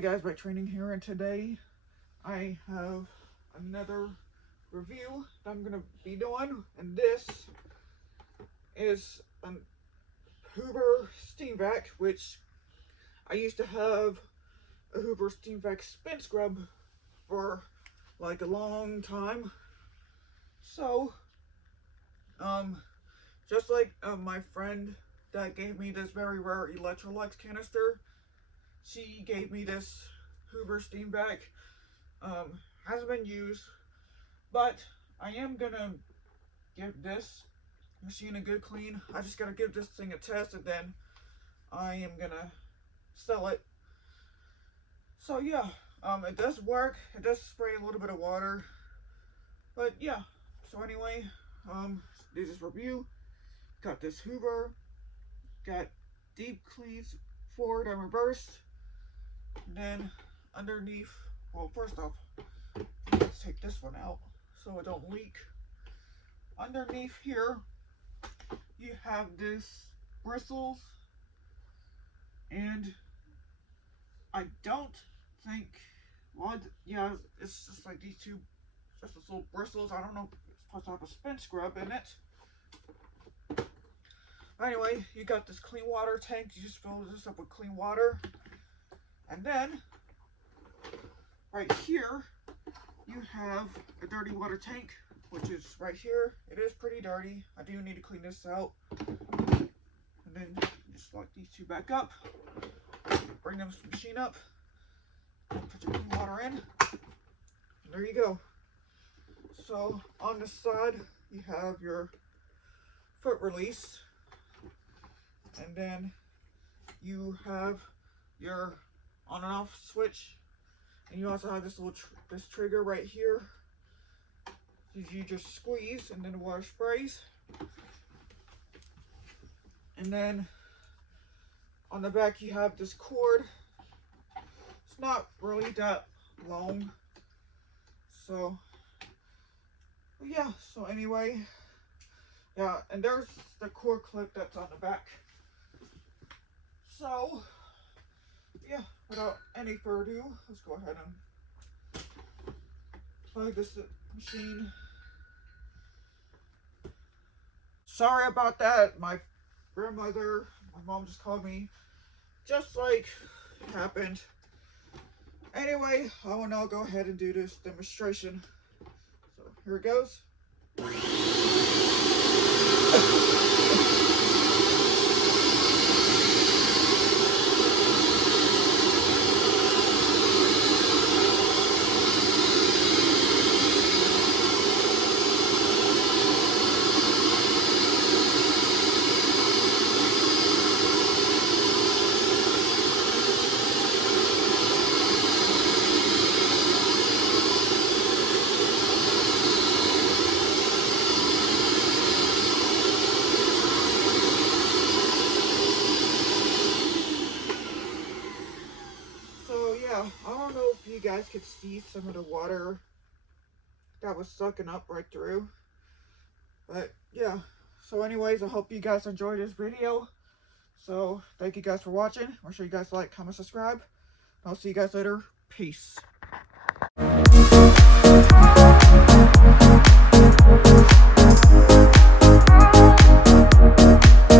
Hi guys, Bike Training here, and today I have another review that I'm gonna be doing, and this is a Hoover steam vac, which I used to have a Hoover steam vac spin scrub for like a long time. So just like my friend that gave me this very rare electrolytes canister, she gave me this Hoover steam vac. Hasn't been used, but I am gonna give this machine a good clean. I just gotta give this thing a test, and then I am gonna sell it. So yeah, it does work. It does spray a little bit of water, but yeah. So anyway, do this review. Got this Hoover. Got deep cleans forward and reversed. And then underneath, well, first off, let's take this one out so it don't leak. Underneath here, you have this bristles, and I don't think, well, yeah, it's just like these two, just those little bristles. I don't know if it's supposed to have a spin scrub in it. Anyway, you got this clean water tank. You just fill this up with clean water. And then, right here, you have a dirty water tank, which is right here. It is pretty dirty. I do need to clean this out. And then just lock these two back up. Bring this machine up. Put your clean water in. And there you go. So, on the side, you have your foot release. And then you have your on and off switch, and you also have this little this trigger right here. You just squeeze, and then the water sprays. And then on the back you have this cord. It's not really that long, so yeah. So anyway, yeah, and there's the cord clip that's on the back. So yeah, without any further ado, let's go ahead and plug this machine. Sorry about that. My grandmother, my mom just called me, just like it happened. Anyway, I will now go ahead and do this demonstration. So here it goes. I don't know if you guys could see some of the water that was sucking up right through, but yeah. So anyways, I hope you guys enjoyed this video. So thank you guys for watching. Make sure you guys like, comment, subscribe. I'll see you guys later. Peace.